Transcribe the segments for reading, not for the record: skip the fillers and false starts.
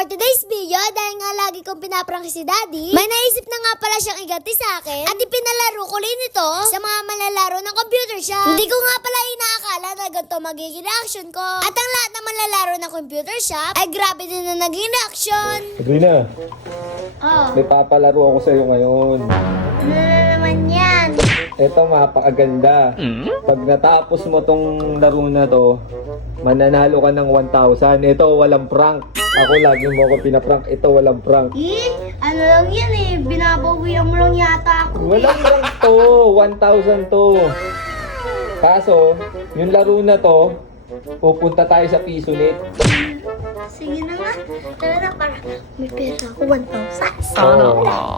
for today's video, dahil nga lagi kong pinaprank si Daddy, may naisip na nga pala siyang iganti sa akin at ipinalaro ko rin ito sa mga malalaro ng computer shop. Hindi ko nga pala inaakala na ganito magiging reaction ko. At ang lahat ng malalaro ng computer shop ay grabe din na naging reaction. Sabrina, Oh, may papalaro ako sa'yo ngayon. ano na naman yan? Ito, mapakaganda. Pag natapos mo tong laro na to, mananalo ka ng 1,000. Ito, walang prank. Ako, lagi mo ako pinaprank. Ito, walang prank. Ano lang yan eh, binabawian mo lang yata ako. Walang prank to. 1,000 to. Kaso, yung laro na to, pupunta tayo sa Pisonet. Sige na nga, tara na para may pera ako 1,000.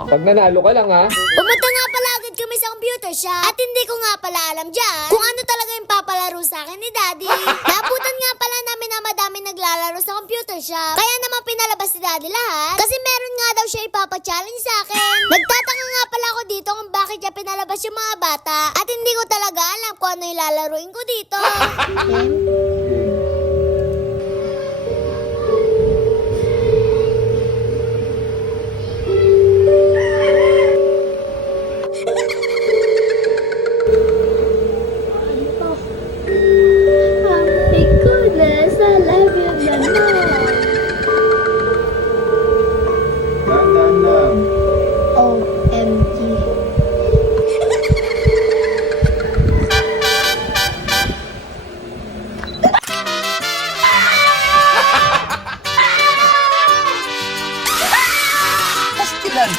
Pag nanalo ka lang, ha? Pumunta nga pala agad kami sa computer shop at hindi ko nga pala alam dyan kung ano talaga yung papalaro sa akin ni Daddy. Nabutan nga pala namin na madami naglalaro sa computer shop. Kaya naman pinalabas ni Daddy lahat kasi meron nga daw siya ipapachallenge sa akin. Nagtataka nga pala ako dito kung bakit niya pinalabas yung mga bata at hindi ko talaga alam kung ano yung lalaruin ko dito. My goodness, I love you, Mama. Dahan lang. OMG. Pastilan!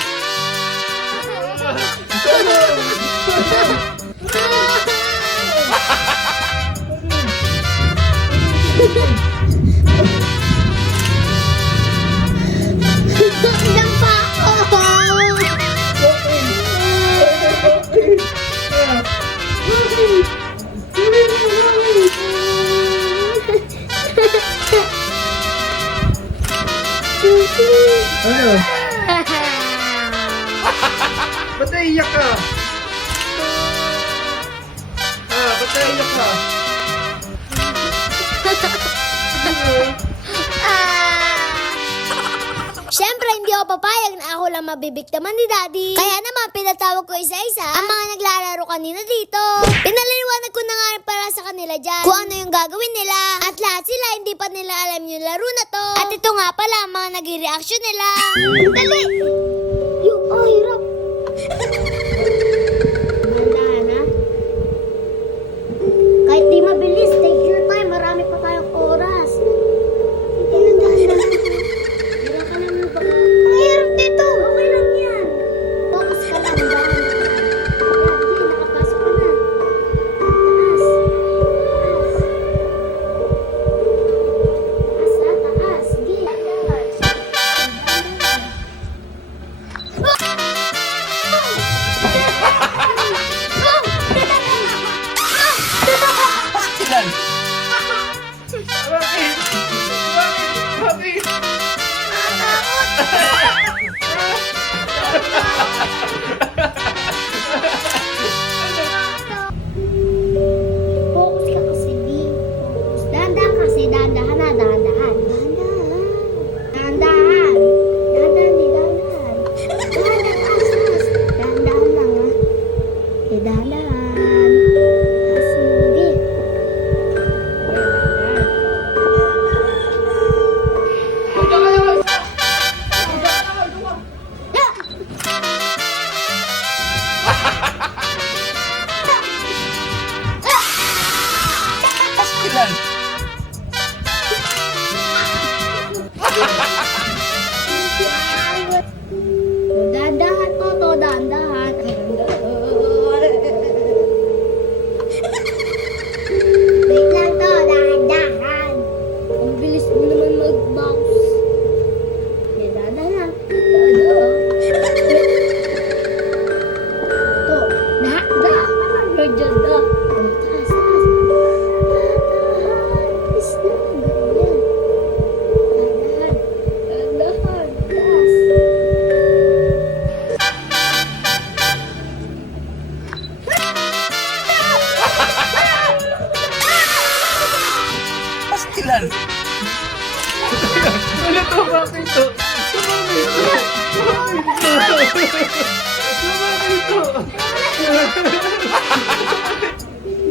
Ilang pa ako? Ano? Ba't naiiyak ka? Ba't naiiyak ka? Siyempre, hindi ako papayag na ako lang mabibiktaman ni Daddy. Kaya naman, pinatawag ko isa-isa ang mga naglalaro kanina dito. Pinaliliwanag ko na nga rin para sa kanila dyan kung ano yung gagawin nila. At lahat sila, hindi pa nila alam yung laro na to. At ito nga pala, ang mga nag-reaction nila. Dali! Yung, hirap. Dahan-dahan, ha? Kahit di mabilis, take your time. Marami pa tayong oras. Dahan-dahan. Hirap ka naman ba? Ang hirap dito. Okay lang yan. Focus ka lang. Dahan. Hindi, nakapasok ka na. Taas. Taas. Taas, ha? Taas. Sige. Pastilan! Bakit? Bakit? Focus ka kasi, B. Focus. Dahan-dahan kasi. Dahan-dahan na. Dahan-dahan. Dahan-dahan. Dahan-dahan. Dahan-dahan, di dahan-dahan. Dahan-dahan, taas, taas. Dahan-dahan lang, ha. Okay, dahan-dahan. Taas mo, B. Dahan-dahan.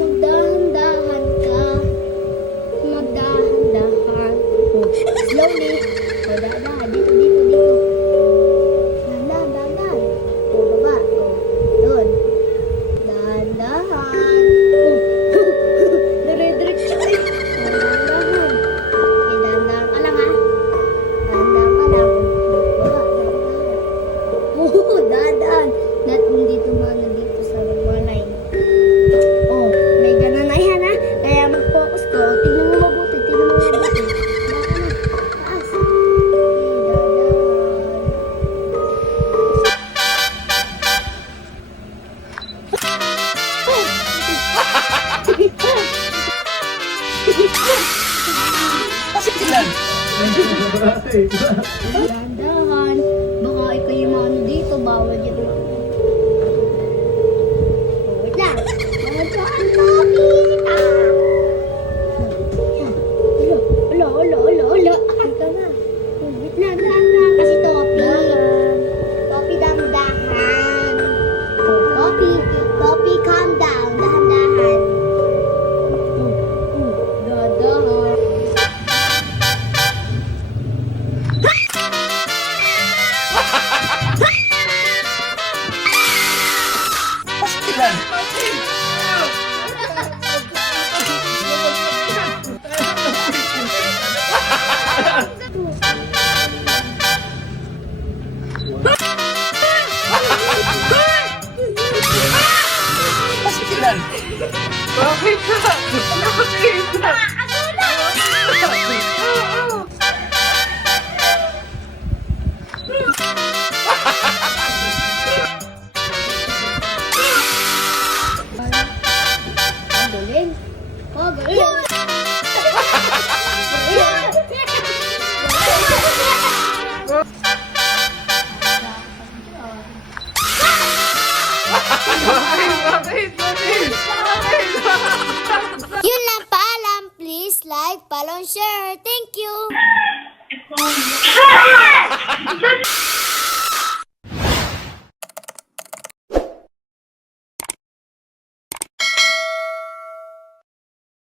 Magdahan-dahan ka. Magdahan-dahan. Oh, slowly. Oh, dahan. Dito, dito, dito. Dahan-dahan. Oh, baba. Oh, doon. Dahan-dahan. Oh, dire-diretso eh. Dahan-dahan. Okay, dahan-dahan ka lang ha. Dahan-dahan ka lang. Baba, dahan-dahan. Oh, dahan-dahan. Lahat hindi tumana dito sa walay. Oh, may ganun na yan ha. Kaya mag-focus ko. Tingnan mo mabuti, tingnan mo mabuti. Baka na, taas. Okay, dahan-dahan. Dahan-dahan. Baka ikaw yung mga ano dito, bawal yun. Oh, wait lang. Dahan-dahan, Topita. Alo. Ika na. Oh, wait lang, dahan-dahan. Kasi Topi. Topi, dahan-dahan. Oh, Topi, calm down. Dahan-dahan. Dahan-dahan. Galing. Oh, galing. Yun lang paalam. Please like, follow, and share. Thank you.